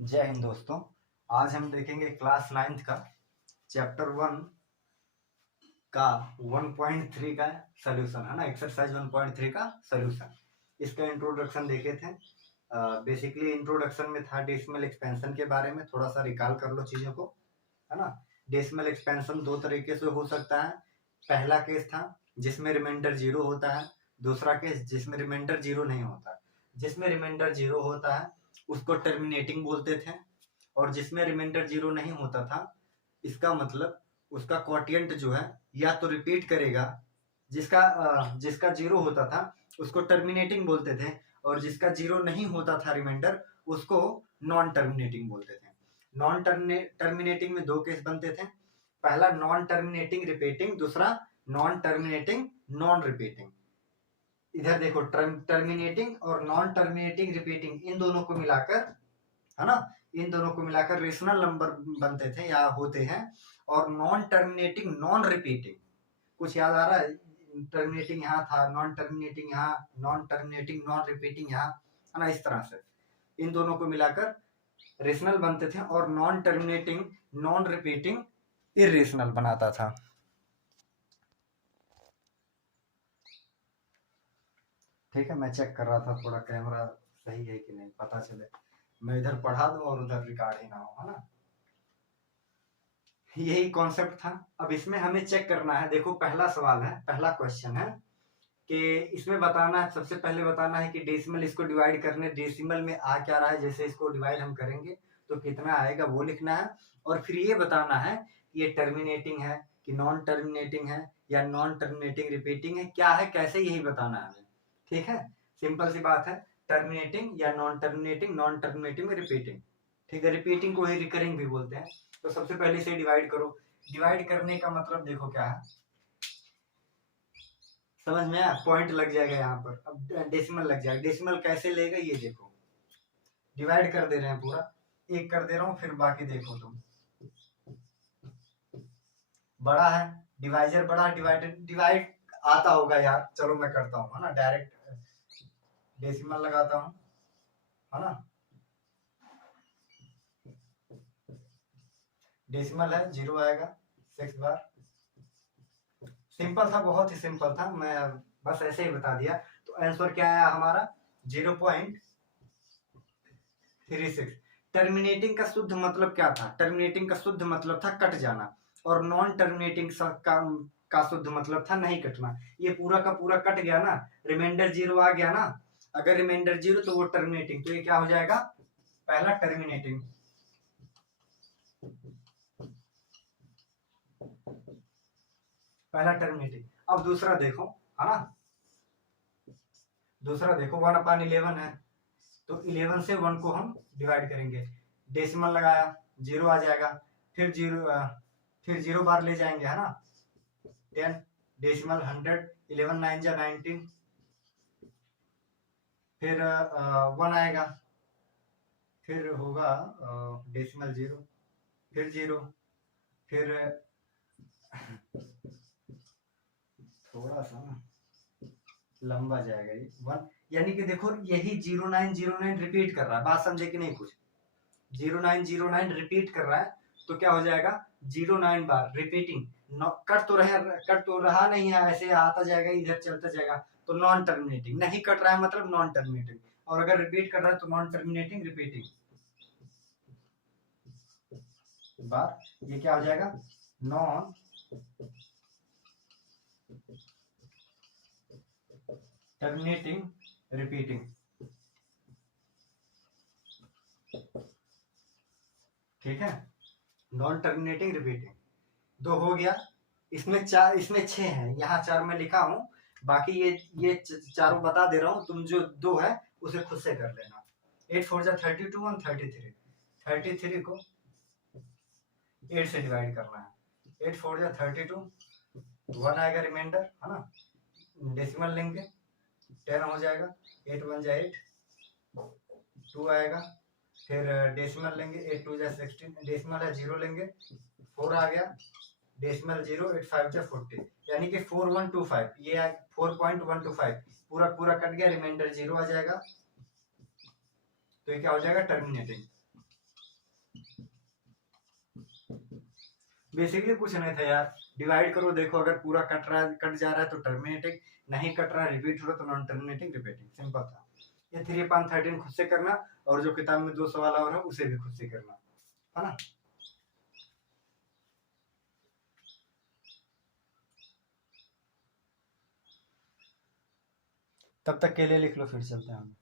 जय हिंद दोस्तों। आज हम देखेंगे क्लास 9th का चैप्टर 1 का 1.3 का सॉल्यूशन है ना, एक्सरसाइज 1.3 का सॉल्यूशन। इसका इंट्रोडक्शन देखे थे। बेसिकली इंट्रोडक्शन में था डेसिमल एक्सपेंशन के बारे में, थोड़ा सा रिकॉल कर लो चीज़ों को, है ना। डेसिमल एक्सपेंशन दो तरीके से हो सकता है। पहला केस था जिसमें रिमाइंडर जीरो होता है, दूसरा केस जिसमें रिमाइंडर जीरो नहीं होता। जिसमें रिमाइंडर जीरो होता है उसको टर्मिनेटिंग बोलते थे, और जिसमें रिमाइंडर जीरो नहीं होता था इसका मतलब उसका क्वोटिएंट जो है या तो रिपीट करेगा। जिसका जीरो होता था उसको टर्मिनेटिंग बोलते थे, और जिसका जीरो नहीं होता था रिमाइंडर उसको नॉन टर्मिनेटिंग बोलते थे। नॉन टर्मिनेटिंग में दो केस बनते थे। पहला नॉन टर्मिनेटिंग रिपीटिंग, दूसरा नॉन टर्मिनेटिंग नॉन रिपीटिंग। इधर देखो, टर्मिनेटिंग और नॉन टर्मिनेटिंग रिपीटिंग, इन दोनों को मिलाकर, है ना, इन दोनों को मिलाकर रेशनल नंबर बनते थे या होते हैं। और नॉन टर्मिनेटिंग नॉन रिपीटिंग, कुछ याद आ रहा है? टर्मिनेटिंग यहाँ था, नॉन टर्मिनेटिंग यहाँ, नॉन टर्मिनेटिंग नॉन रिपीटिंग यहाँ, है ना। इस तरह से इन दोनों को मिलाकर रेशनल बनते थे, और non terminating non repeating irrational बनाता था। ठीक है, मैं चेक कर रहा था थोड़ा कैमरा सही है कि नहीं, पता चले मैं इधर पढ़ा दूं और उधर रिकॉर्ड ही ना हो, है ना। यही कॉन्सेप्ट था। अब इसमें हमें चेक करना है। देखो, पहला सवाल है, पहला क्वेश्चन है कि इसमें बताना है, सबसे पहले बताना है कि डेसिमल इसको डिवाइड करने, डेसिमल में आ क्या रहा है, जैसे इसको डिवाइड हम करेंगे तो कितना आएगा वो लिखना है। और फिर ये बताना है कि ये टर्मिनेटिंग है कि नॉन टर्मिनेटिंग है या नॉन टर्मिनेटिंग रिपीटिंग है, क्या है कैसे, यही बताना है हमें। ठीक है, सिंपल सी बात है, टर्मिनेटिंग या non terminating, non terminating repeating. ठीक है, रिपीटिंग को ही रिकरिंग भी बोलते हैं। तो सबसे पहले इसे डिवाइड करो। डिवाइड करने का मतलब देखो क्या है, समझ में आया? पॉइंट लग जाएगा यहाँ पर। अब डेसिमल लग जाएगा। डेसिमल कैसे लेगा ये देखो, डिवाइड कर दे रहे हैं पूरा, एक कर दे रहा हूँ, फिर बाकी देखो तुम। बड़ा है डिवाइजर, बड़ा डिवाइड आता होगा यार, चलो मैं करता हूँ, है ना, डायरेक्ट डेसिमल लगाता हूँ, है ना। डेसिमल है, जीरो आएगा 6 बार। सिंपल था, बहुत ही सिंपल था, मैं बस ऐसे ही बता दिया। तो आंसर क्या आया हमारा? 0.36। टर्मिनेटिंग का शुद्ध मतलब क्या था? टर्मिनेटिंग का शुद्ध मतलब था कट जाना, और नॉन टर्मिनेटिंग का शुद्ध मतलब था नहीं कटना। ये पूरा का पूरा कट गया ना, रिमाइंडर जीरो आ गया ना। अगर रिमाइंडर जीरो तो वो टर्मिनेटिंग, तो ये क्या हो जाएगा? पहला टर्मिनेटिंग, पहला टर्मिनेटिंग। अब दूसरा देखो, है ना, दूसरा देखो 1/11 है, तो 11 से 1 को हम डिवाइड करेंगे। डेसिमल लगाया, जीरो आ जाएगा, फिर जीरो बार ले जाएंगे, है ना। 10 डेसिमल 100, 11 9 जा 19, फिर 1 आएगा, फिर होगा डेसिमल जीरो, फिर जीरो, फिर थोड़ा सा ना लंबा जाएगा ये 1। यानी कि देखो, यही 0909 रिपीट कर रहा है, बात समझे कि नहीं? कुछ 0909 रिपीट कर रहा है, तो क्या हो जाएगा? 09 बार रिपीटिंग। कट तो रहा नहीं है, ऐसे आता जाएगा, इधर चलता जाएगा। तो नॉन टर्मिनेटिंग, नहीं कट रहा है मतलब नॉन टर्मिनेटिंग, और अगर रिपीट कर रहा है तो नॉन टर्मिनेटिंग रिपीटिंग बार। ये क्या हो जाएगा? Non terminating repeating. ठीक है, नॉन टर्मिनेटिंग रिपीटिंग। दो हो गया। इसमें चार, इसमें 6 है, यहाँ 4 में लिखा हूं, बाकी ये चारों बता दे रहा हूं, तुम जो दो है उसे खुद से कर लेना। 8 4 जा 32 और 33 को 8 से डिवाइड करना है। 8 4 जा 32, 1 आएगा रिमाइंडर, है ना। डेसिमल लेंगे, 10 हो जाएगा, 8 1 जा 8, 2 आएगा, फिर डेसिमल लेंगे, 8 2 जा 16, डेसिमल है, जीरो लेंगे, 4 आ गया, डेसिमल 0, 8 5 जा 40, यानी कि 4125, ये 4.125 पूरा पूरा कट गया, रिमाइंडर जीरो आ जाएगा। तो ये क्या हो जाएगा? टर्मिनेटिंग। बेसिकली कुछ नहीं था यार, डिवाइड करो, देखो अगर पूरा कट रहा है, कट जा रहा है तो टर्मिनेटिंग, नहीं कट रहा है रिपीट हो रहा तो नॉन टर्मिनेटिंग रिपीटिंग, सिंपल था। ये 3/13 खुद से करना, और जो किताब में 2 सवाल और है उसे भी खुद से करना, है ना। तब तक के लिए लिख लो, फिर चलते हैं हम।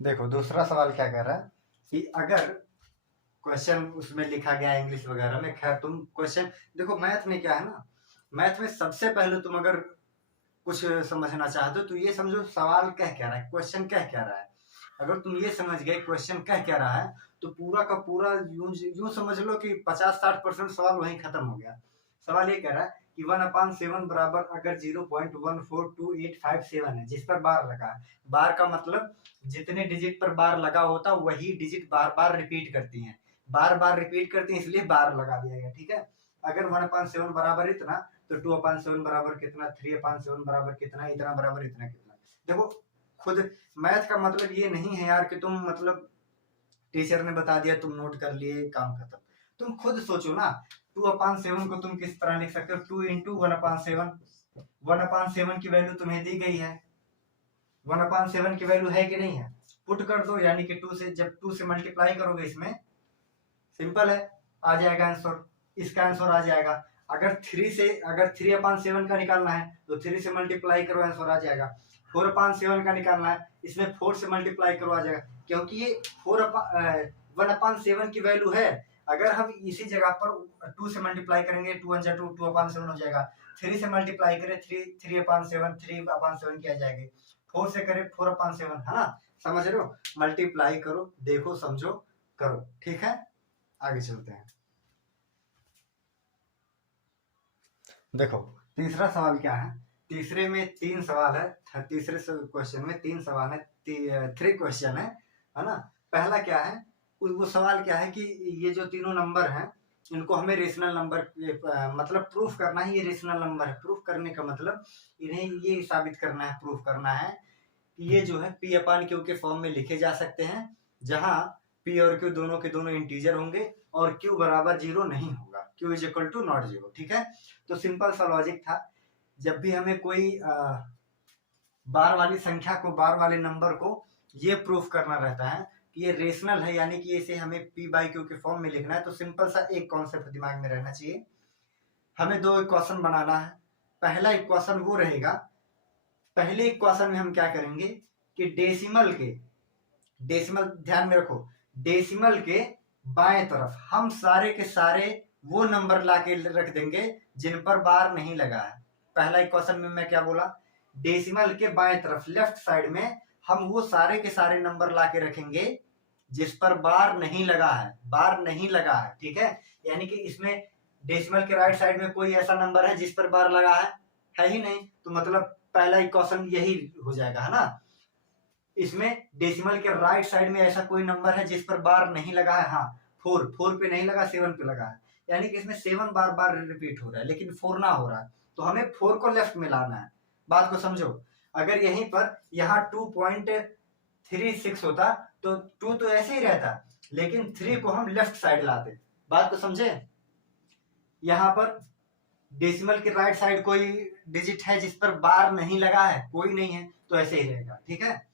देखो दूसरा सवाल क्या कह रहा है कि अगर क्वेश्चन उसमें लिखा गया इंग्लिश वगैरह में, खैर तुम क्वेश्चन देखो, मैथ में क्या है ना, मैथ में सबसे पहले तुम अगर कुछ समझना चाहते हो तो ये समझो सवाल कह क्या रहा है, क्वेश्चन कह क्या रहा है। अगर तुम ये समझ गए क्वेश्चन कह क्या रहा है, तो पूरा का पूरा यूं समझ लो कि 50-60% सवाल वहीं खत्म हो गया। सवाल ये कह रहा है कि 1/7 बराबर अगर 0.142857 है, जिस पर बार लगा है। बार का मतलब जितने डिजिट पर बार लगा होता वही डिजिट बार बार रिपीट करती हैं, बार बार रिपीट करती हैं, इसलिए बार लगा दिया गया, ठीक है। अगर 1/7 बराबर इतना, तो 2/7 बराबर कितना, 3/7 बराबर कितना, इतना बराबर इतना कितना। देखो खुद मैथ का मतलब ये नहीं है यार कि तुम मतलब टीचर ने बता दिया तुम नोट कर लिए काम खत्म। तुम खुद सोचो ना, 2/7 को तुम किस तरह लिख सकते हो, 2 इंटू 1/7। 1/7 की वैल्यू तुम्हें दी गई है, 1/7 की वैल्यू है कि नहीं है, पुट कर दो, यानी कि 2 से, जब 2 से मल्टीप्लाई करोगे इसमें, सिंपल है, आ जाएगा आंसर, इसका आंसर आ जाएगा। अगर 3 से, अगर 3/7 का निकालना है तो 3 से मल्टीप्लाई करो, आंसर आ जाएगा। 4/7 का निकालना है, इसमें 4 से मल्टीप्लाई करो, आ जाएगा, क्योंकि ये 1/7 की वैल्यू है। अगर हम इसी जगह पर 2 से मल्टीप्लाई करेंगे, 2 1 2 2/7 हो जाएगा। 3 से मल्टीप्लाई करें, 3/7 3/7 की आ जाएगी। 4 से करें 4/7, है ना, समझ रहे हो। मल्टीप्लाई करो, देखो समझो, करो, ठीक है। आगे चलते हैं। देखो तीसरा सवाल क्या है, तीसरे में 3 सवाल है, तीसरे क्वेश्चन में 3 सवाल है, 3 क्वेश्चन है ना। पहला क्या है, वो सवाल क्या है कि ये जो तीनों नंबर हैं इनको हमें रेशनल नंबर मतलब प्रूफ करना है, ये रेशनल नंबर है। प्रूफ करने का मतलब इन्हें ये साबित करना है, प्रूफ करना है कि ये जो है P/Q के फॉर्म में लिखे जा सकते हैं, जहां P और Q दोनों के दोनों इंटीजर होंगे और Q बराबर 0 नहीं होगा, Q is equal to not 0, ठीक है। तो सिंपल सा लॉजिक था, जब भी हमें कोई बार वाली संख्या को, बार वाले नंबर को ये प्रूफ करना रहता है कि ये रेशनल है, यानी कि इसे हमें P/Q के फॉर्म में लिखना है, तो सिंपल सा एक कॉन्सेप्ट दिमाग में रहना चाहिए। हमें 2 इक्वेशन बनाना है। पहला इक्वेशन वो रहेगा, पहले इक्वेशन में हम क्या करेंगे कि डेसिमल ध्यान में रखो, डेसिमल के बाएं तरफ हम सारे के सारे वो नंबर लाके रख देंगे जिन पर बार नहीं लगा है। पहला इक्वेशन में मैं क्या बोला, डेसिमल के बाएं तरफ लेफ्ट साइड में हम वो सारे के सारे नंबर लाके रखेंगे जिस पर बार नहीं लगा है, बार नहीं लगा है, ठीक है। यानी कि इसमें डेसिमल के राइट साइड में कोई ऐसा नंबर है जिस पर बार लगा है ही नहीं, तो मतलब पहला इक्वेशन यही हो जाएगा, है ना। इसमें डेसिमल के राइट साइड में ऐसा कोई नंबर है जिस पर बार नहीं लगा है, हाँ 4 पे नहीं लगा, 7 पे लगा है, यानी कि इसमें 7 बार बार रिपीट हो रहा है, लेकिन 4 ना हो रहा है, तो हमें 4 को लेफ्ट में लाना है। बात को समझो, अगर यहीं पर यहाँ 2.36 होता तो 2 तो ऐसे ही रहता, लेकिन 3 को हम लेफ्ट साइड लाते। बात को समझे, यहाँ पर डेसिमल के राइट साइड कोई डिजिट है जिस पर बार नहीं लगा है, कोई नहीं है, तो ऐसे ही रहेगा, ठीक है।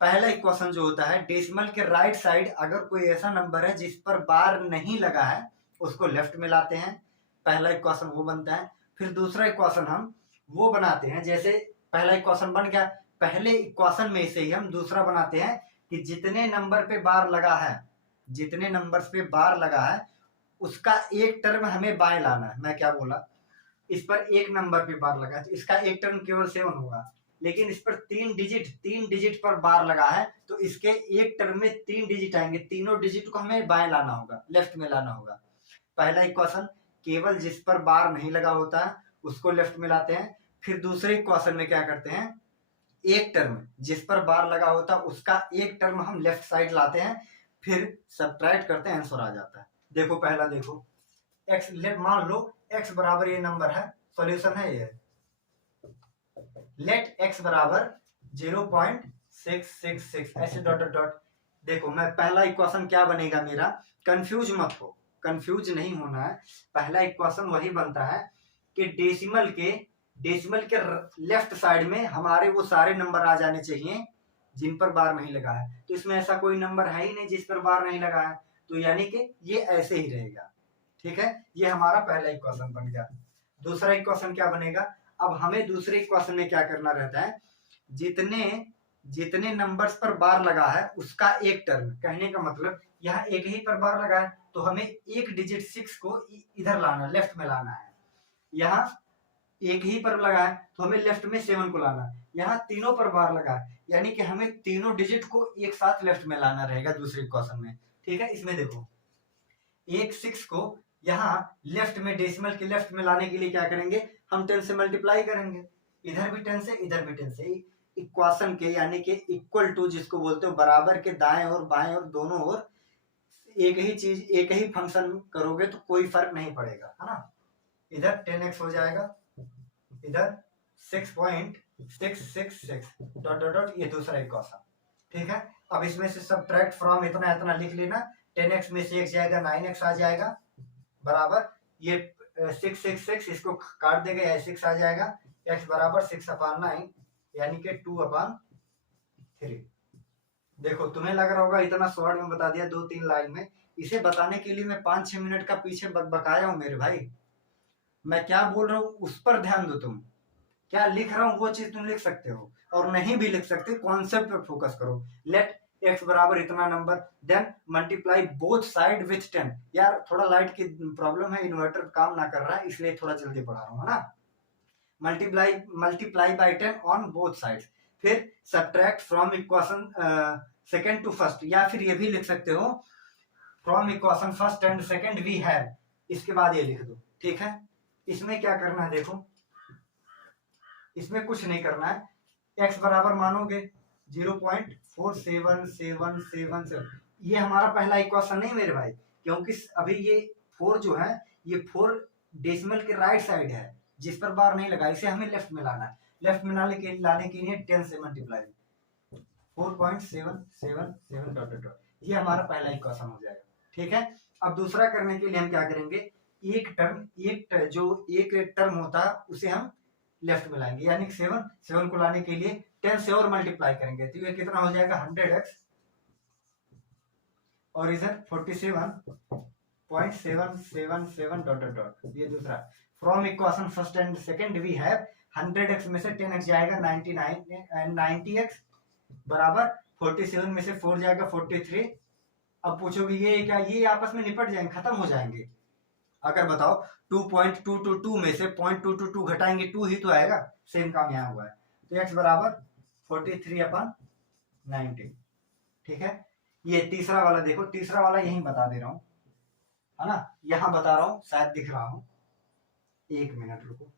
पहला इक्वेशन जो होता है, डेसिमल के राइट साइड अगर कोई ऐसा नंबर है जिस पर बार नहीं लगा है उसको लेफ्ट में लाते हैं, पहला इक्वेशन वो बनता है। फिर दूसरा इक्वेशन हम वो बनाते हैं, जैसे पहला इक्वेशन बन गया, पहले इक्वेशन में से ही हम दूसरा बनाते हैं कि जितने नंबर पे बार लगा है, जितने नंबर्स पे बार लगा है उसका एक टर्म हमें बाएं लाना है। मैं क्या बोला, इस पर एक नंबर पे बार लगा है तो इसका एक टर्म केवल 7 होगा, लेकिन इस पर 3 डिजिट पर बार लगा है तो इसके एक टर्म में 3 डिजिट आएंगे, तीनों डिजिट को हमें बाएं लाना होगा, लेफ्ट में लाना होगा। पहला इक्वेशन केवल जिस पर बार नहीं लगा होता है उसको लेफ्ट में लाते हैं। फिर दूसरे इक्वेशन में क्या करते हैं, एक टर्म जिस पर बार लगा होता है उसका एक टर्म हम लेफ्ट साइड लाते हैं, फिर सब्ट्रैक्ट करते हैं, आंसर आ जाता है। देखो पहला देखो, एक्स, मान लो एक्स बराबर ये नंबर है, सॉल्यूशन है ये, लेट एक्स बराबर 0.666 ऐसे डॉट डॉट डॉट, देखो मैं पहला इक्वेशन क्या बनेगा मेरा, कंफ्यूज मत हो, कंफ्यूज नहीं होना है। पहला इक्वेशन वही बनता है कि डेसिमल के लेफ्ट साइड में हमारे वो सारे नंबर आ जाने चाहिए जिन पर बार नहीं लगा है। तो इसमें ऐसा कोई नंबर है ही नहीं जिस पर बार नहीं लगा है, तो यानी कि ये ऐसे ही रहेगा। ठीक है, ये हमारा पहला इक्वेशन बन गया। दूसरा इक्वेशन क्या बनेगा, अब हमें दूसरे इक्वेशन में क्या करना रहता है, जितने जितने नंबर्स पर बार लगा है उसका एक टर्म, कहने का मतलब यहाँ एक ही पर बार लगा है तो हमें एक डिजिट 6 को इधर लाना, लेफ्ट में लाना है। यहाँ एक ही पर लगा है तो हमें लेफ्ट में 7 को लाना है। यहाँ तीनों पर बार लगा है यानी कि हमें तीनों डिजिट को एक साथ लेफ्ट में लाना रहेगा दूसरे इक्वेशन में। ठीक है, इसमें देखो एक 6 को यहाँ लेफ्ट में, डेसिमल के लेफ्ट में लाने के लिए क्या करेंगे, हम 10 से मल्टीप्लाई करेंगे, इधर भी 10 से इधर भी 10 से। इक्वेशन के यानी कि इक्वल टू जिसको बोलते हो, बराबर के दाएं और बाएं और दोनों ओर एक ही चीज, एक ही फंक्शन करोगे तो कोई फर्क नहीं पड़ेगा, है ना। इधर 10x हो जाएगा, इधर 6.666 डॉट डॉट डॉट, ये दूसरा इक्वेशन। ठीक है, अब इसमें से सबट्रैक्ट फ्रॉम इतना इतना लिख लेना, 10x में से x जाएगा 9x आ जाएगा, बराबर ये 666 इसको काट देगा, या 6 आ जाएगा, x बराबर 6/9 यानी कि 2/3। देखो तुम्हें लग रहा होगा इतना शॉर्ट में बता दिया 2-3 लाइन में, इसे बताने के लिए मैं 5-6 मिनट का पीछे बकाया हूँ मेरे भाई। मैं क्या बोल रहा हूँ उस पर ध्यान दो, तुम क्या लिख रहा हूँ वो चीज तुम लिख सकते हो, और नहीं भी लिख सकते कॉन्सेप्ट पे फोकस करो। लेट x बराबर इतना number, then multiply both side with 10। यार थोड़ा लाइट की प्रॉब्लम है, इन्वर्टर काम ना कर रहा है इसलिए थोड़ा जल्दी पढ़ा रहा हूँ, है ना। Multiply by 10 on both sides, फिर subtract from equation second to first, या फिर ये भी लिख सकते हो from equation first and second we have, इसके बाद ये लिख दो। ठीक है, इसमें क्या करना है, देखो इसमें कुछ नहीं करना है, x बराबर मानोगे 0.47777, ये हमारा पहला इक्वेशन नहीं मेरे भाई, क्योंकि अभी ये 4 जो है ये 4 डेसिमल के राइट साइड है जिस पर बार नहीं लगा, इसे हमें लेफ्ट में लाना है। लेफ्ट में लाने के लिए 10 से मल्टीप्लाई, 4.777 डॉट डॉट, ये हमारा पहला इक्वेशन हो जाएगा। ठीक है, अब दूसरा करने के लिए हम क्या करेंगे, एक टर्म होता है उसे हम लेफ्ट में लाएंगे, यानी 7 को लाने के लिए 10 से और मल्टीप्लाई करेंगे तो ये कितना हो जाएगा 100x, और इधर 47.777 डॉट डॉट डॉट, ये दूसरा। From equation first and second we have 100x में से 10x जाएगा 90x बराबर 47 में से 4 जाएगा 43। अब पूछोगे ये क्या, ये आपस में निपट जाएंगे, खत्म हो जाएंगे। अगर बताओ 2.222 में से 0.222 घटाएंगे 2 ही तो आएगा, सेम काम यहाँ हुआ है। तो x बराबर 43/90। ठीक है, ये तीसरा वाला देखो, तीसरा वाला यही बता दे रहा हूँ, है ना, यहाँ बता रहा हूँ, शायद दिख रहा हूँ, 1 मिनट रुको,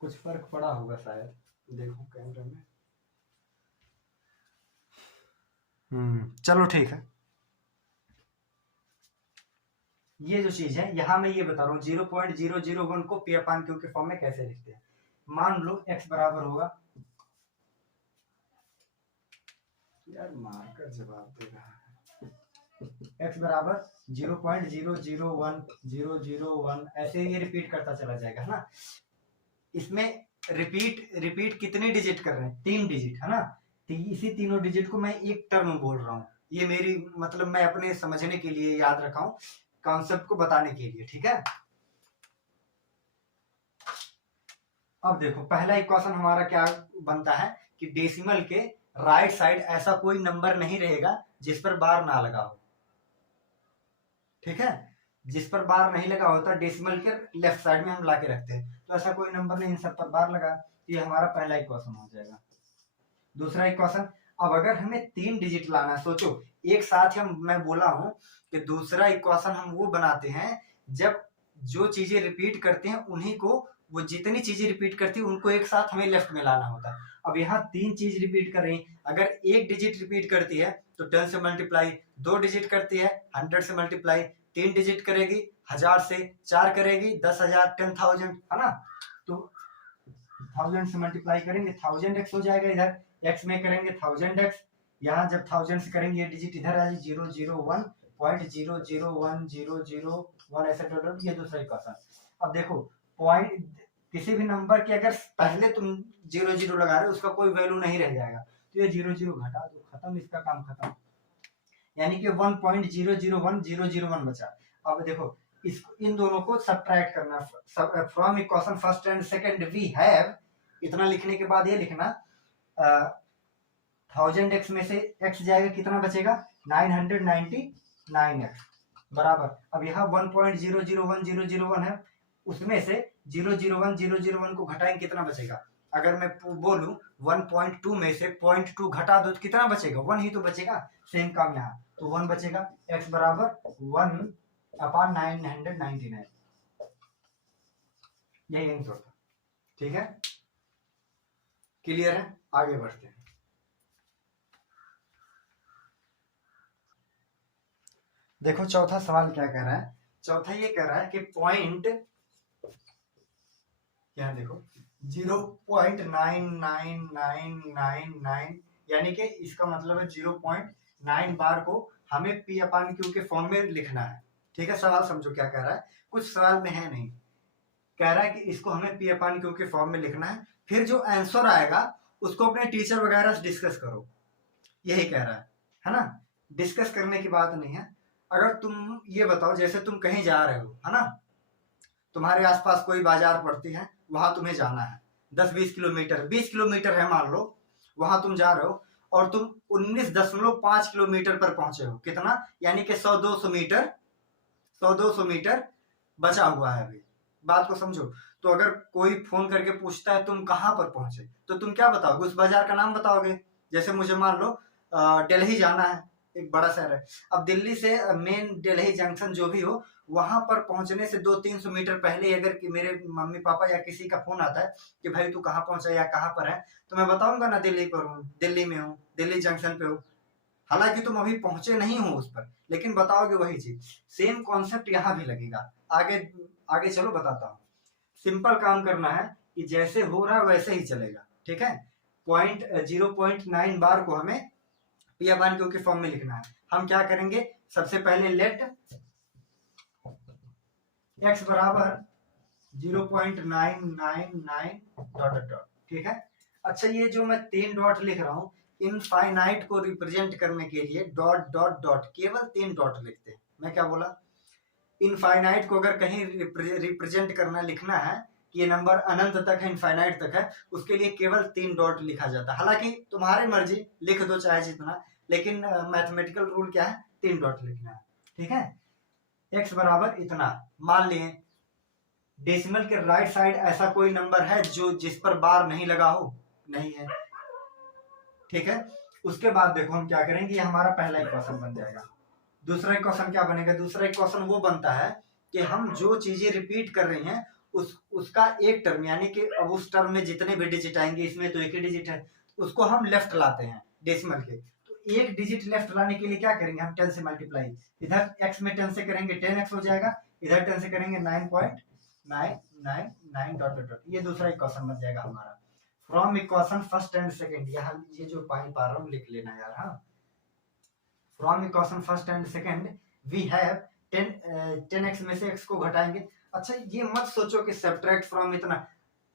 कुछ फर्क पड़ा होगा शायद, देखो कैमरे में। चलो ठीक है, ये जो चीज है यहाँ मैं ये बता रहा हूँ 0.001 को P/Q के फॉर्म में कैसे लिखते हैं। मान लो x बराबर होगा, यार मार्कर जवाब दे रहा है, x बराबर 0.001001, ऐसे ये रिपीट करता चला जाएगा, है ना। इसमें रिपीट कितने डिजिट कर रहे हैं, 3 डिजिट, है ना। इसी तीनों डिजिट को मैं एक टर्म बोल रहा हूँ, ये मेरी मतलब मैं अपने समझने के लिए याद रखा हूँ, कॉन्सेप्ट को बताने के लिए। ठीक है, अब देखो पहला इक्वेशन हमारा क्या बनता है कि डेसिमल के राइट साइड ऐसा कोई नंबर नहीं रहेगा जिस पर बार ना लगा हो। ठीक है, जिस पर बार नहीं लगा होता डेसिमल के लेफ्ट साइड में हम लाके रखते हैं, तो ऐसा कोई नंबर नहीं इन सब पर बार लगा, ये हमारा पहला इक्वेशन हो जाएगा। दूसरा इक्वेशन, अब अगर हमें 3 डिजिट लाना है, सोचो एक साथ हम, मैं बोला हूं कि दूसरा इक्वेशन हम वो बनाते हैं जब जो चीजें रिपीट करते हैं उन्हीं को, वो जितनी चीजें रिपीट करती है उनको एक साथ हमें लेफ्ट में लाना होता है। अब यहाँ 3 चीज रिपीट कर रही, अगर एक डिजिट रिपीट करती है तो 10 से मल्टीप्लाई, 2 डिजिट करती है 100 से मल्टीप्लाई, 3 डिजिट करेगी 1000 से, 4 करेगी 10,000 10,000, है ना। तो 1000 से मल्टीप्लाई करेंगे 1000x हो जाएगा, इधर x में करेंगे 1000x, यहाँ जब 1000 से करेंगे ये डिजिट इधर आ जाए 001.0010001 ऐसे टोटल, ये दूसरा इक्वेशन। अब देखो पॉइंट किसी भी नंबर के अगर पहले तुम 0 लगा रहे हो उसका कोई वैल्यू नहीं रह जाएगा, तो ये 0 घटा दो, खत्म, इसका काम खत्म, यानी कि 1.001001 बचा। अब देखो इस इन दोनों को सब्ट्रैक्ट करना, from equation first and second we have, इतना लिखने के बाद ये लिखना 1000x में से x जाएगा, कितना बचेगा 999x बराबर। अब यहाँ 1.001001 है, उसमें से 001 को घटाएंगे कितना बचेगा, अगर मैं बोलूं 1.2 में से 0.2 घटा दो तो कितना बचेगा, 1 ही तो बचेगा। सेम काम यहाँ, तो 1 बचेगा, x बराबर 1/999, यही आंसर था। ठीक है, क्लियर है, आगे बढ़ते हैं। देखो चौथा सवाल क्या कह रहा है, चौथा ये कह रहा है कि पॉइंट, यहाँ देखो 0.99999, यानी कि इसका मतलब है 0.9 बार को हमें P/Q के फॉर्म में लिखना है। ठीक है, सवाल समझो क्या कह रहा है, कुछ सवाल में है नहीं, कह रहा है कि इसको हमें P/Q के फॉर्म में लिखना है, फिर जो आंसर आएगा उसको अपने टीचर वगैरह से डिस्कस करो, यही कह रहा है ना। डिस्कस करने की बात नहीं है, अगर तुम ये बताओ जैसे तुम कहीं जा रहे हो, है ना, तुम्हारे आसपास कोई बाजार पड़ती है, वहां तुम्हें जाना है 10-20 किलोमीटर, 20 किलोमीटर है मान लो, वहां तुम जा रहे हो और तुम 19.5 किलोमीटर पर पहुंचे हो, कितना, यानी कि 100-200 मीटर बचा हुआ है अभी, बात को समझो। तो अगर कोई फोन करके पूछता है तुम कहाँ पर पहुंचे, तो तुम क्या बताओगे, उस बाजार का नाम बताओगे। जैसे मुझे मान लो दिल्ली जाना है, एक बड़ा शहर है, अब दिल्ली से मेन दिल्ली जंक्शन जो भी हो, वहां पर पहुंचने से 200-300 मीटर पहले अगर कि मेरे मम्मी पापा या किसी का फोन आता है कि भाई तू कहाँ पहुंचा या कहाँ पर है, तो मैं बताऊंगा ना दिल्ली पर हूँ, दिल्ली में हूँ, दिल्ली जंक्शन पे हूँ, हालांकि तुम अभी पहुंचे नहीं हो उस पर, लेकिन बताओगे वही चीज। सेम कॉन्सेप्ट यहाँ भी लगेगा। आगे आगे चलो बताता हूँ। सिंपल काम करना है कि जैसे हो रहा है वैसे ही चलेगा। ठीक है, 0.9 बार को हमें P/Q के फॉर्म में लिखना है। हम क्या करेंगे, सबसे पहले लेट x बराबर 0.999 डॉट। ठीक है, अच्छा ये जो मैं 3 डॉट लिख रहा हूँ, इनफाइनाइट को रिप्रेजेंट करने के लिए डॉट डॉट डॉट, केवल 3 डॉट लिखते हैं। मैं क्या बोला, इनफाइनाइट को अगर कहीं रिप्रेजेंट करना, लिखना है कि ये नंबर अनंत तक है, इनफाइनाइट तक है, उसके लिए केवल 3 डॉट लिखा जाता है। हालांकि तुम्हारी मर्जी, लिख दो चाहे जितना, लेकिन मैथमेटिकल रूल क्या है, 3 डॉट लिखना है। ठीक है, x बराबर इतना मान लिए, डेसिमल के राइट साइड ऐसा कोई नंबर है जो जिस पर बार नहीं लगा हो, नहीं है। ठीक है, उसके बाद देखो हम क्या करेंगे, ये हमारा पहला इक्वेशन बन जाएगा। दूसरा इक्वेशन क्या बनेगा, दूसरा इक्वेशन वो बनता है कि हम जो चीजें रिपीट कर रही हैं उसका एक टर्म, यानी कि अब उस टर्म में जितने भी डिजिट आएंगे, इसमें तो एक ही डिजिट है, उसको हम लेफ्ट लाते हैं डेसिमल के। तो एक डिजिट लेफ्ट लाने के लिए क्या करेंगे, हम 10 से मल्टीप्लाई, इधर x में 10 से करेंगे 10x हो जाएगा, इधर 10 से करेंगे 9.999 डॉट डॉट। ये दूसरा इक्वेशन बन जाएगा हमारा। From equation first and second, यहाँ ये जो पाई पा रहा हूँ लिख लेना यार, हाँ। From equation first and second we have 10x में से x को घटाएंगे। अच्छा ये मत सोचो कि सब्ट्रैक्ट फ्रॉम इतना,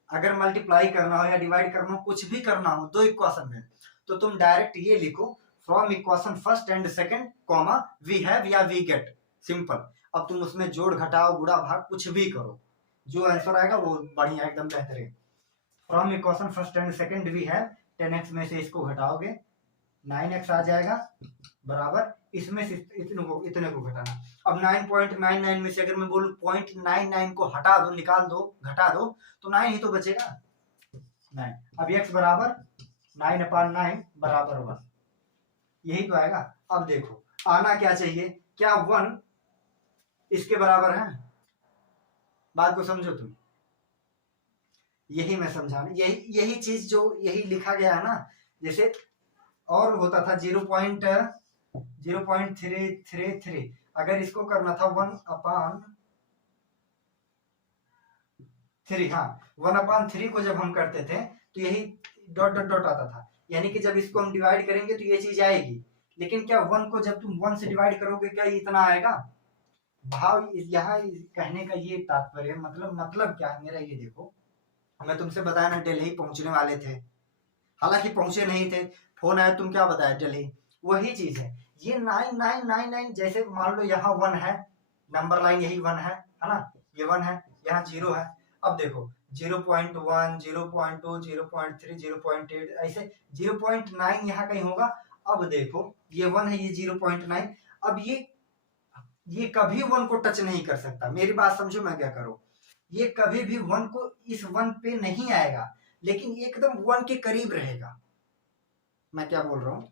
अगर मल्टीप्लाई करना हो या डिवाइड करना हो, कुछ भी करना हो दो इक्वेशन में, तो तुम डायरेक्ट ये लिखो from equation first and second comma we have या वी गेट, सिंपल। अब तुम उसमें जोड़ घटाओ गुणा भाग कुछ भी करो, जो आंसर आएगा वो बढ़िया एकदम बेहतरीन। From equation first and second we have 10x में से इसको घटाओगे 9x आ जाएगा बराबर, इसमें से इतने को घटाना। अब 9.99 में से अगर मैं बोलूं 0.99 को हटा दो, निकाल दो, घटा दो, तो 9 ही तो बचेगा, 9। अब x बराबर 9/9 बराबर 1, यही तो आएगा। अब देखो आना क्या चाहिए, क्या 1 इसके बराबर है, बात को समझो तुम, यही मैं समझा, यही चीज जो यही लिखा गया है ना, जैसे और होता था 0.033, अगर इसको करना था 1/3 3, हाँ 1/3 को जब हम करते थे तो यही डॉट डॉट डॉट आता था, यानी कि जब इसको हम डिवाइड करेंगे तो ये चीज आएगी, लेकिन क्या 1 को जब तुम 1 से डिवाइड करोगे क्या ये इतना आएगा? भाव यहाँ कहने का ये तात्पर्य, मतलब क्या है मेरा, ये देखो मैं तुमसे बताया ना दिल्ली पहुंचने वाले थे, हालांकि पहुंचे नहीं थे, फोन आया, तुम क्या बताया दिल्ली, वही चीज है। ये 9999 जैसे मान लो यहाँ 1 है, नंबर लाइन यही 1 है ना, ये 1 है, यहाँ 0 है। अब देखो 0.1 0.2 0.3 0.8 ऐसे 0.9 यहाँ कहीं होगा। अब देखो ये 1 है, ये 0.9, अब ये कभी 1 को टच नहीं कर सकता, मेरी बात समझो मैं क्या करूं, ये कभी भी 1 को इस 1 पे नहीं आएगा, लेकिन एकदम 1 के करीब रहेगा। मैं क्या बोल रहा हूं,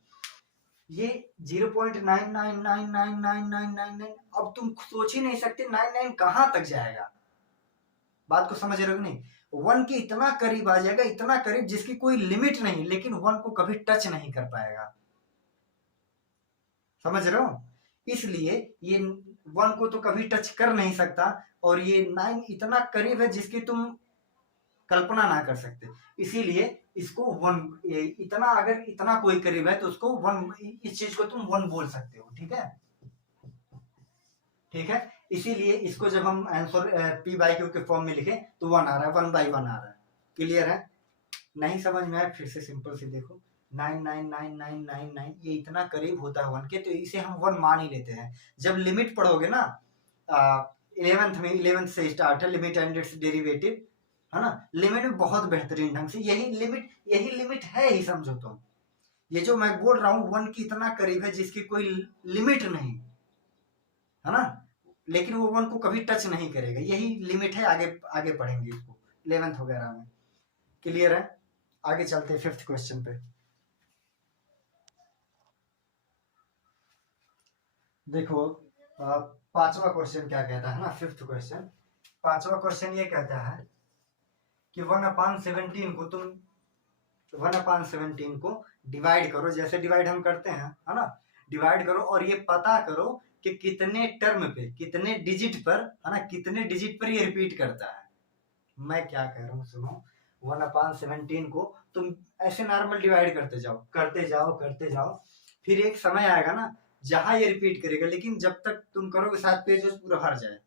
ये 0.99999999, अब तुम सोच ही नहीं सकते 99 कहां तक जाएगा, बात को समझ रहे हो नहीं, 1 के इतना करीब आ जाएगा, इतना करीब जिसकी कोई लिमिट नहीं, लेकिन 1 को कभी टच नहीं कर पाएगा, समझ रहे हो? इसलिए ये 1 को तो कभी टच कर नहीं सकता, और ये 9 इतना करीब है जिसकी तुम कल्पना ना कर सकते, इसीलिए इसको 1, इतना अगर इतना कोई करीब है तो उसको 1, इस चीज को तुम 1 बोल सकते हो, ठीक है, ठीक है। इसीलिए इसको जब हम आंसर p बाई क्यू के फॉर्म में लिखे तो 1 आ रहा है, 1/1 आ रहा है, क्लियर है? नहीं समझ में आया फिर से सिंपल से देखो, 999999 ये इतना करीब होता है 1 के, तो इसे हम 1 मान ही लेते हैं। जब लिमिट पढ़ोगे ना 11th से स्टार्ट है लिमिट एंड इट्स डेरिवेटिव, है ना, लिमिट में बहुत बेहतरीन ढंग से यही लिमिट है ही, समझो तुम, ये जो मैं बोल रहा हूँ 1 की इतना करीब है जिसकी कोई लिमिट नहीं, है ना, लेकिन वो 1 को कभी टच नहीं करेगा, यही लिमिट है। आगे पढ़ेंगे इसको 11th वगैरह में, क्लियर है? आगे चलते हैं 5th क्वेश्चन पे। देखो 5वां क्वेश्चन क्या कहता है ना, 5th क्वेश्चन, 5वां क्वेश्चन ये कहता है कि 1/17 को तुम 1/17 को डिवाइड करो, जैसे डिवाइड हम करते हैं, है ना, डिवाइड करो और ये पता करो कि कितने टर्म पे, कितने डिजिट पर, है ना, कितने डिजिट पर ये रिपीट करता है। मैं क्या कह रहा हूँ सुनो, 1/17 को तुम ऐसे नॉर्मल डिवाइड करते जाओ करते जाओ करते जाओ, फिर एक समय आएगा ना जहां ये रिपीट करेगा, लेकिन जब तक तुम करोगे 7 पेज पूरा भर जाए,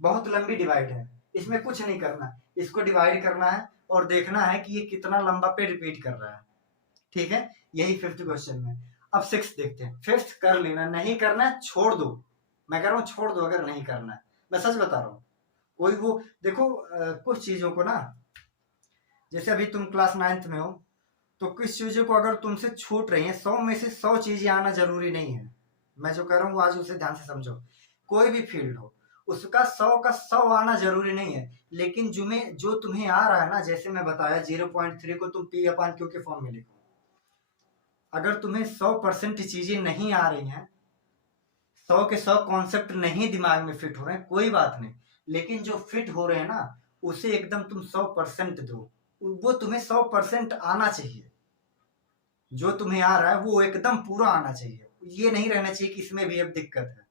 बहुत लंबी डिवाइड है, इसमें कुछ नहीं करना, इसको डिवाइड करना है और देखना है कि ये कितना लंबा पे रिपीट कर रहा है, ठीक है, यही 5th क्वेश्चन में। अब 6th देखते हैं, 5th कर लेना, नहीं करना है छोड़ दो, मैं कह रहा हूँ छोड़ दो अगर नहीं करना है, मैं सच बता रहा हूँ। कोई वो देखो कुछ चीजों को ना, जैसे अभी तुम क्लास 9th में हो, तो कुछ चीजों को अगर तुमसे छूट रही है, 100 में से 100 चीजें आना जरूरी नहीं है, मैं जो कह रहा हूँ आज उसे ध्यान से समझो, कोई भी फील्ड हो उसका 100 का 100 आना जरूरी नहीं है, लेकिन जो तुम्हें आ रहा है ना, जैसे मैं बताया 0.3 को तुम p/q के फॉर्म में लिखो, अगर तुम्हें 100% चीजें नहीं आ रही हैं, 100 के 100 कॉन्सेप्ट नहीं दिमाग में फिट हो रहे हैं, कोई बात नहीं, लेकिन जो फिट हो रहे हैं ना उसे एकदम तुम 100% दो, वो तुम्हें 100% आना चाहिए, जो तुम्हें आ रहा है वो एकदम पूरा आना चाहिए, ये नहीं रहना चाहिए कि इसमें भी अब दिक्कत है।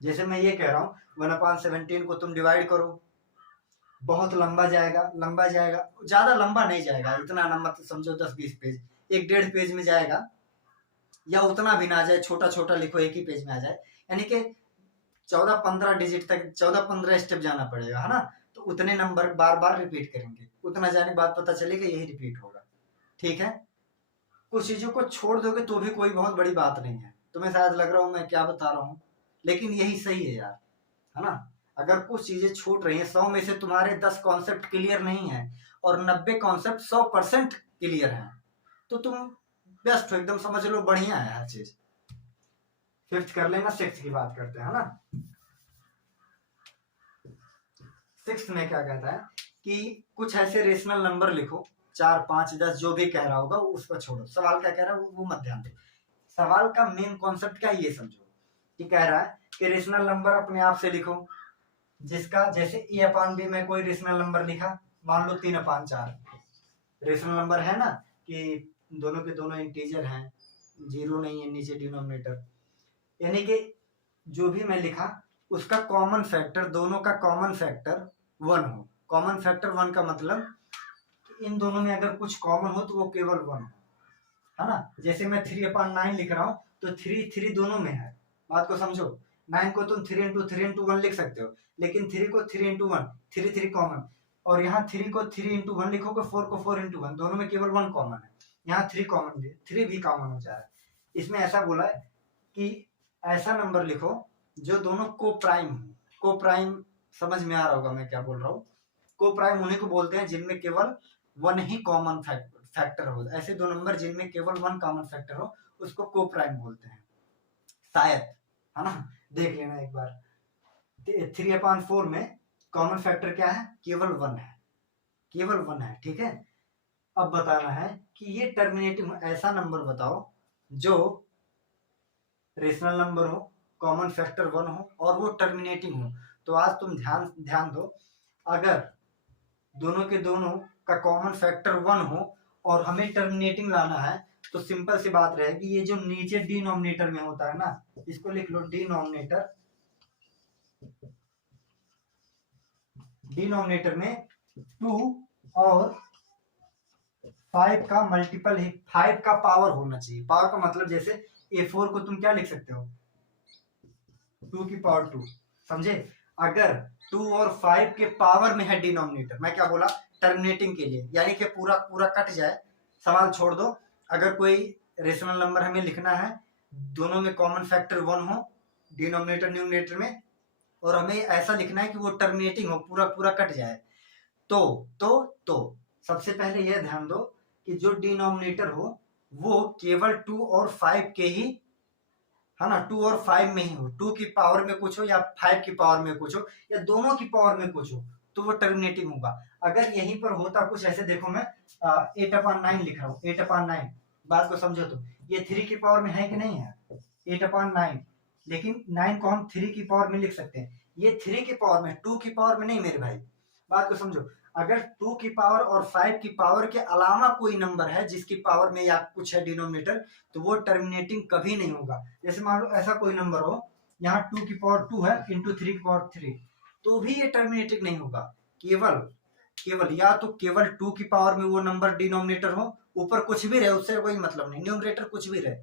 जैसे मैं ये कह रहा हूँ 1/17 को तुम डिवाइड करो, बहुत लंबा जाएगा, ज्यादा लंबा नहीं जाएगा, इतना ना मत समझो 10-20 पेज, 1-1.5 पेज में जाएगा, या उतना भी ना जाए, छोटा छोटा लिखो, एक ही पेज में आ जाए, यानी कि 14-15 डिजिट तक, 14-15 स्टेप जाना पड़ेगा, है ना, तो उतने नंबर बार बार रिपीट करेंगे, उतना जाने बाद पता चलेगा यही रिपीट होगा, ठीक है। कुछ चीजों को छोड़ दोगे तो भी कोई बहुत बड़ी बात नहीं है, तुम्हें शायद लग रहा हूँ मैं क्या बता रहा हूँ, लेकिन यही सही है यार, है ना, अगर कुछ चीजें छूट रही हैं, 100 में से तुम्हारे 10 कॉन्सेप्ट क्लियर नहीं है और 90 कॉन्सेप्ट 100% क्लियर है, तो तुम बेस्ट हो, एकदम समझ लो, बढ़िया है हर चीज। 5th कर लेना, 6th की बात करते हैं, है ना। 6th में क्या कहता है कि कुछ ऐसे रेशनल नंबर लिखो, 4, 5, 10 जो भी कह रहा होगा उसको छोड़ो, सवाल क्या कह रहा है वो मत ध्यान दो, सवाल का मेन कॉन्सेप्ट क्या ये समझो, कि कह रहा है कि रेशनल नंबर अपने आप से लिखो, जिसका जैसे a/b में कोई रेशनल नंबर लिखा, मान लो 3/4, रेशनल नंबर है ना कि दोनों के दोनों इंटीजर हैं, जीरो नहीं है नीचे डिनोमिनेटर, यानी कि जो भी मैं लिखा उसका कॉमन फैक्टर, दोनों का कॉमन फैक्टर वन हो। कॉमन फैक्टर वन का मतलब इन दोनों में अगर कुछ कॉमन हो तो वो केवल वन हो, है ना। जैसे मैं 3/9 लिख रहा हूँ तो 3 दोनों में है, बात को समझो। 9 को तुम 3 × 1 लिख सकते हो, लेकिन 3 को 3 × 1, 3 कॉमन। और यहाँ 3 को 3 × 1 लिखोगे, 4 को 4 × 1, दोनों में केवल 1 कॉमन है। यहाँ 3 कॉमन भी, 3 भी कॉमन हो जा रहा है। इसमें ऐसा बोला है कि ऐसा नंबर लिखो जो दोनों को प्राइम हो। को प्राइम समझ में आ रहा होगा मैं क्या बोल रहा हूँ। को प्राइम उन्हीं को बोलते हैं जिनमें केवल वन ही कॉमन फैक्टर हो। ऐसे दो नंबर जिनमें केवल वन कॉमन फैक्टर हो उसको को प्राइम बोलते हैं शायद, है ना। देख लेना एक बार। 3/4 में कॉमन फैक्टर क्या है? केवल वन है, केवल वन है, ठीक है। अब बताना है कि ये टर्मिनेटिंग ऐसा नंबर बताओ जो रेशनल नंबर हो, कॉमन फैक्टर वन हो और वो टर्मिनेटिंग हो। तो आज तुम ध्यान दो, अगर दोनों के दोनों का कॉमन फैक्टर वन हो और हमें टर्मिनेटिंग लाना है तो सिंपल सी बात रहेगी, ये जो नीचे डिनोमिनेटर में होता है ना, इसको लिख लो डिनोमिनेटर। डिनोमिनेटर में 2 और 5 का मल्टीपल ही 5 का पावर होना चाहिए। पावर का मतलब जैसे A4 को तुम क्या लिख सकते हो? 2 की पावर 2, समझे। अगर 2 और 5 के पावर में है डिनोमिनेटर, मैं क्या बोला? टर्मिनेटिंग के लिए, यानी कि पूरा पूरा कट जाए, सवाल छोड़ दो। अगर कोई रेशनल नंबर हमें लिखना है, दोनों में कॉमन फैक्टर वन हो डिनोमिनेटर न्यूमिनेटर में, और हमें ऐसा लिखना है कि वो टर्मिनेटिंग हो, पूरा पूरा कट जाए, तो सबसे पहले यह ध्यान दो कि जो डिनोमिनेटर हो वो केवल 2 और 5 के ही, है ना, 2 और 5 में ही हो। 2 की पावर में कुछ हो या 5 की पावर में कुछ हो या दोनों की पावर में कुछ हो तो वो टर्मिनेटिंग होगा। अगर यहीं पर होता कुछ ऐसे, देखो मैं 8/9 लिख रहा हूँ, 8/9, बात को समझो। तो ये 3 की पावर में है कि नहीं है? 8/9, लेकिन 9 को हम 3 की पावर में लिख सकते हैं। ये 3 की पावर में, 2 की पावर में नहीं मेरे भाई, बात को समझो। अगर 2 की पावर और 5 की पावर के अलावा कोई नंबर है जिसकी पावर में या कुछ है डिनोमिनेटर, तो वो टर्मिनेटिंग कभी नहीं होगा। जैसे मान लो ऐसा कोई नंबर हो, यहाँ 2 की पावर 2 है इंटू 3 की पावर 3, तो भी ये टर्मिनेटिंग नहीं होगा। केवल या तो केवल 2 की पावर में वो नंबर डिनोमिनेटर हो, ऊपर कुछ भी रहे उससे कोई मतलब नहीं, न्यूमरेटर कुछ भी रहे,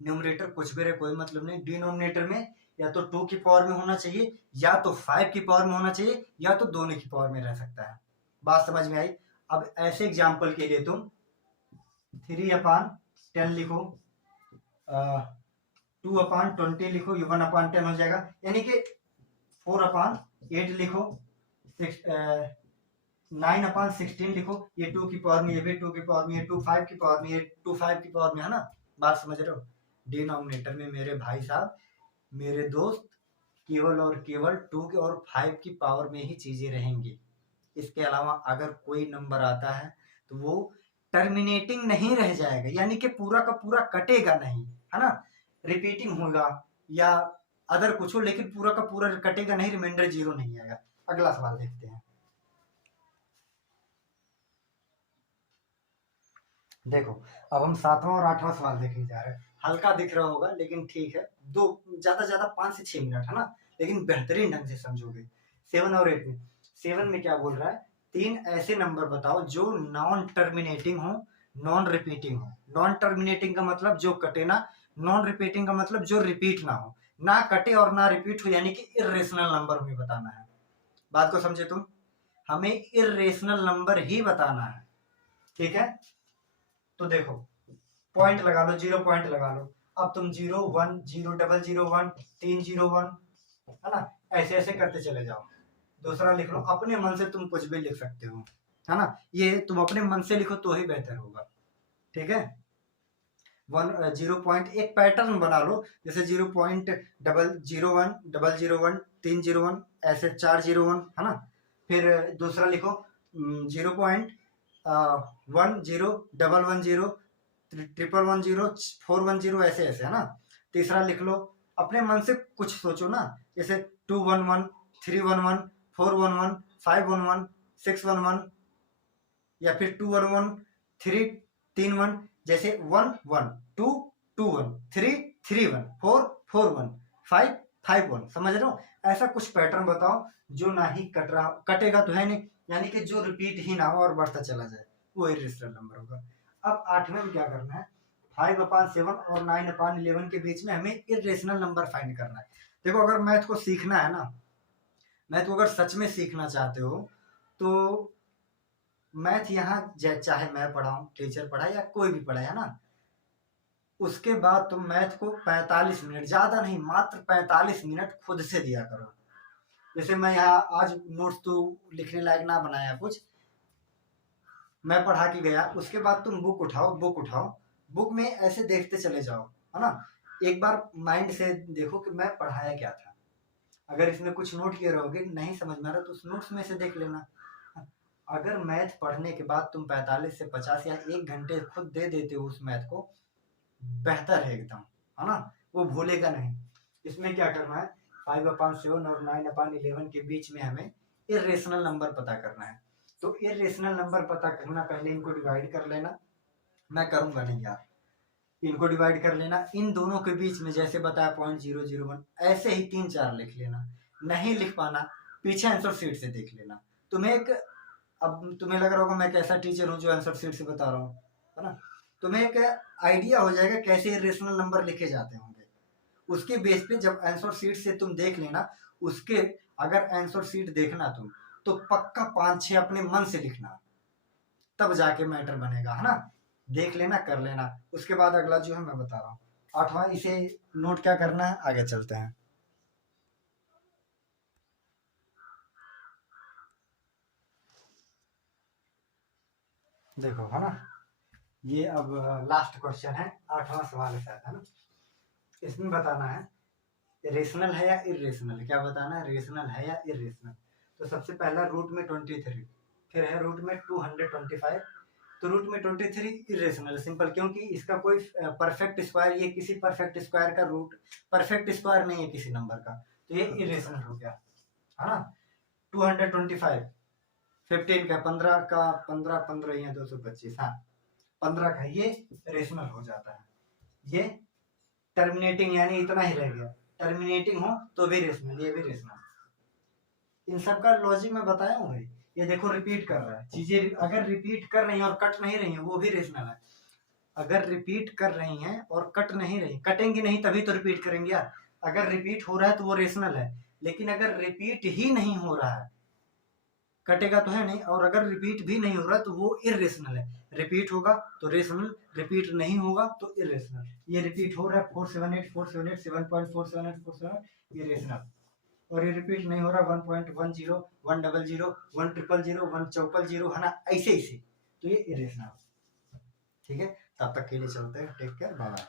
न्यूमरेटर कुछ भी रहे कोई मतलब नहीं। डिनोमिनेटर में या तो 2 की पावर में होना चाहिए या तो 5 की पावर में होना चाहिए या तो दोनों की पावर में रह सकता है। बात समझ में आई? अब ऐसे एग्जांपल के लिए तुम 3/10 लिखो, 2/20 लिखो, ये 1/10 हो जाएगा। यानी कि 4/8 लिखो, 9/16 लिखो, ये 2 की पावर में, ये भी 2 की पावर में, ये 2 5 की पावर में, ये 2 5 की पावर में, है ना। बात समझ रहे हो? डिनोमिनेटर में मेरे भाई साहब, मेरे दोस्त, केवल और केवल 2 और 5 की पावर में ही चीजें रहेंगी। इसके अलावा अगर कोई नंबर आता है तो वो टर्मिनेटिंग नहीं रह जाएगा, यानी कि पूरा का पूरा कटेगा नहीं, है ना। रिपीटिंग होगा या अदर कुछ हो, लेकिन पूरा का पूरा कटेगा नहीं, रिमाइंडर 0 नहीं आएगा। अगला सवाल देखते हैं। देखो अब हम 7वां और 8वां सवाल देखने जा रहे हैं। हल्का दिख रहा होगा लेकिन ठीक है, दो ज्यादा 5 से 6 मिनट, है ना, लेकिन बेहतरीन ढंग से समझोगे। 7 और 8 में, 7 में क्या बोल रहा है? 3 ऐसे नंबर बताओ जो नॉन टर्मिनेटिंग हो, नॉन रिपीटिंग हो। नॉन टर्मिनेटिंग का मतलब जो कटे ना, नॉन रिपीटिंग का मतलब जो रिपीट ना हो, ना कटे और ना रिपीट हो, यानी कि इर्रेशनल नंबर हमें बताना है। बात को समझे तुम? हमें इर्रेशनल नंबर ही बताना है, ठीक है। तो देखो पॉइंट लगा लो, 0 पॉइंट लगा लो। अब तुम 0 1 0 0 1 3 0 1, है ना, ऐसे ऐसे करते चले जाओ। दूसरा लिख लो, अपने मन से तुम कुछ भी लिख सकते हो, है ना। ये तुम अपने मन से लिखो तो ही बेहतर होगा, ठीक है। 0 एक पैटर्न बना लो, जैसे 0.001 001 301, ऐसे 401, है ना। फिर दूसरा लिखो 0.10 110 110 410, ऐसे ऐसे, है ना। तीसरा लिख लो, अपने मन से कुछ सोचो ना, जैसे 211 311 411 511 611, या फिर 211 331, जैसे 1 1 2 2 1 3 3 1 4 4 1 5 5 1, समझ रहे हो। ऐसा कुछ पैटर्न बताओ जो ना ही कट रहा, कटेगा तो है नहीं, यानी कि जो रिपीट ही ना हो और बढ़ता चला जाए, वो इरेशनल नंबर होगा। अब 8वें में क्या करना है, 5/7 और 9/11 के बीच में हमें इरेशनल नंबर फाइंड करना है। देखो अगर मैथ को सीखना है ना, मैथ को अगर सच में सीखना चाहते हो तो मैथ यहाँ चाहे मैं पढ़ाऊं, टीचर पढ़ाए या कोई भी पढ़ाए, है ना, उसके बाद तुम मैथ को 45 मिनट, ज्यादा नहीं, मात्र 45 मिनट खुद से दिया करो। जैसे मैं यहाँ आज नोट्स तो लिखने लायक ना बनाया कुछ, मैं पढ़ा के गया, उसके बाद तुम बुक उठाओ, बुक में ऐसे देखते चले जाओ, है ना, एक बार माइंड से देखो कि मैं पढ़ाया क्या था। अगर इसमें कुछ नोट किए रहोगे, नहीं समझ में आ रहा तो उस नोट्स में से देख लेना। अगर मैथ पढ़ने के बाद तुम 45 से 50 या 1 घंटे खुद दे देते हो उस मैथ को, बेहतर है एकदम, है ना, वो भूलेगा नहीं। इसमें क्या करना है, 5/7 और 9/11 के बीच में हमें इरेशनल नंबर पता करना है। तो इरेशनल नंबर पता करना, पहले इनको डिवाइड कर लेना, मैं करूंगा नहीं यार, इनको डिवाइड कर लेना, इन दोनों के बीच में जैसे बताया 0.001, ऐसे ही 3-4 लिख लेना। नहीं लिख पाना, पीछे आंसर शीट से देख लेना। तुम्हें एक, अब तुम्हें लग रहा होगा मैं कैसा टीचर हूँ जो आंसर शीट से बता रहा हूँ, है ना, तुम्हें एक आइडिया हो जाएगा कैसे इरेशनल नंबर लिखे जाते होंगे। उसके बेस पे जब आंसर शीट से तुम देख लेना, उसके अगर आंसर शीट देखना तुम, तो पक्का 5-6 अपने मन से लिखना, तब जाके मैटर बनेगा, है ना, देख लेना, कर लेना। उसके बाद अगला जो है मैं बता रहा हूँ 8वां, इसे नोट क्या करना है, आगे चलते हैं। देखो, है ना, ये अब लास्ट क्वेश्चन है, 8वां सवाल है शायद, है ना, इसमें बताना है रेशनल है या इरेशनल, क्या बताना है, रेशनल है या इरेशनल। तो सबसे पहला रूट में 23, फिर है रूट में 225, तो रूट में 23 इरेशनल, सिंपल, क्योंकि इसका कोई परफेक्ट स्क्वायर, ये किसी परफेक्ट स्क्वायर का रूट, परफेक्ट स्क्वायर नहीं है किसी नंबर का, तो ये इरेशनल हो गया, है ना। 225, 15 का 15 का 15 15 ही है 225, हाँ 15 का ये रेशनल हो जाता है। ये टर्मिनेटिंग यानी इतना ही रह गया, टर्मिनेटिंग हो तो भी रेशनल, ये भी रेशनल। इन सब का लॉजिक मैं बताया हूँ भाई। ये देखो रिपीट कर रहा है, चीजें अगर रिपीट कर रही हैं और कट नहीं रही हैं वो भी रेशनल है। अगर रिपीट कर रही हैं और कट नहीं रही, कटेंगी नहीं तभी तो रिपीट करेंगे यार। अगर रिपीट हो रहा है तो वो रेशनल है, लेकिन अगर रिपीट ही नहीं हो रहा है, कटेगा तो है नहीं, और अगर रिपीट भी नहीं हो रहा तो वो इरेशनल है। रिपीट होगा तो रेशनल, रिपीट नहीं होगा तो इरेशनल। ये रिपीट हो रहा है 478 478 7.478 47, ये रेशनल, और ये रिपीट नहीं हो रहा 1.10 100 100 100 है ना, ऐसे ऐसे, तो ये इरेशनल। ठीक है, तब तक के लिए चलते हैं, टेक केयर, बाय बाय।